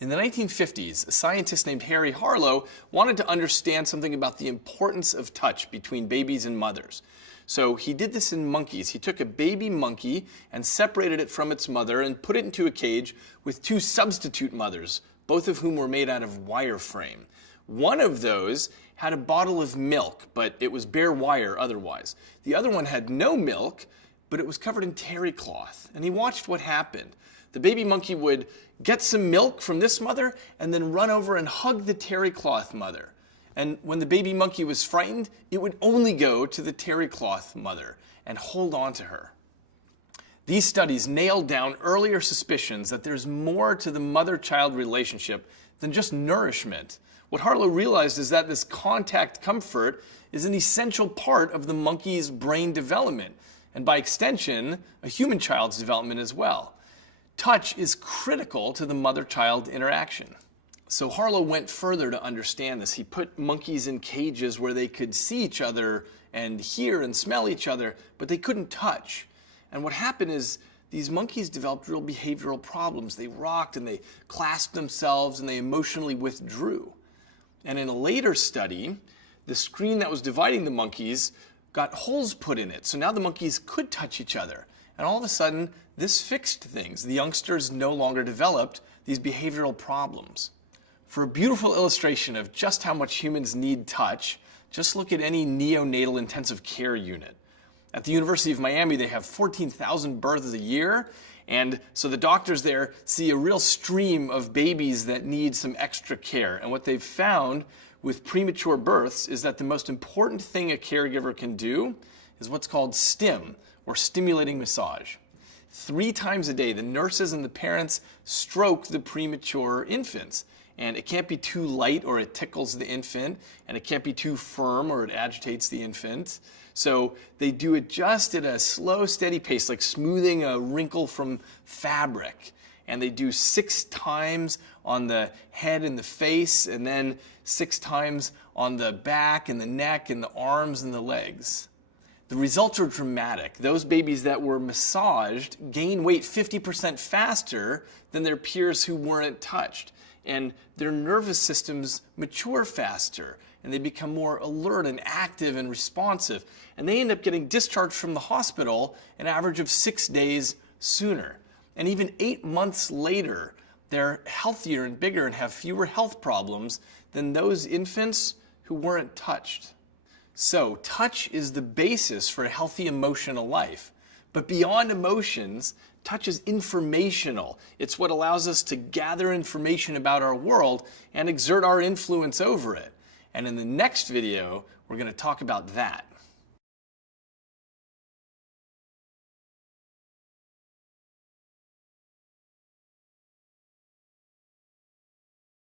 In the 1950s, a scientist named Harry Harlow wanted to understand something about the importance of touch between babies and mothers. So he did this in monkeys. He took a baby monkey and separated it from its mother and put it into a cage with two substitute mothers, both of whom were made out of wire frame. One of those had a bottle of milk, but it was bare wire otherwise. The other one had no milk, but it was covered in terry cloth. And he watched what happened. The baby monkey would get some milk from this mother and then run over and hug the terry cloth mother. And when the baby monkey was frightened, it would only go to the terry cloth mother and hold on to her. These studies nailed down earlier suspicions that there's more to the mother-child relationship than just nourishment. What Harlow realized is that this contact comfort is an essential part of the monkey's brain development, and by extension, a human child's development as well. Touch is critical to the mother-child interaction. So Harlow went further to understand this. He put monkeys in cages where they could see each other and hear and smell each other, but they couldn't touch. And what happened is these monkeys developed real behavioral problems. They rocked and they clasped themselves and they emotionally withdrew. And in a later study, the screen that was dividing the monkeys got holes put in it. So now the monkeys could touch each other. And all of a sudden, this fixed things. The youngsters no longer developed these behavioral problems. For a beautiful illustration of just how much humans need touch, just look at any neonatal intensive care unit. At the University of Miami, they have 14,000 births a year, and so the doctors there see a real stream of babies that need some extra care. And what they've found with premature births is that the most important thing a caregiver can do is what's called STIM, or stimulating massage. 3 times a day, the nurses and the parents stroke the premature infants. And it can't be too light or it tickles the infant, and it can't be too firm or it agitates the infant. So they do it just at a slow, steady pace, like smoothing a wrinkle from fabric. And they do 6 times on the head and the face, and then 6 times on the back and the neck and the arms and the legs. The results are dramatic. Those babies that were massaged gain weight 50% faster than their peers who weren't touched. And their nervous systems mature faster, and they become more alert and active and responsive. And they end up getting discharged from the hospital an average of 6 days sooner. And even 8 months later, they're healthier and bigger and have fewer health problems than those infants who weren't touched. So, touch is the basis for a healthy emotional life. But beyond emotions, touch is informational. It's what allows us to gather information about our world and exert our influence over it. And in the next video, we're going to talk about that.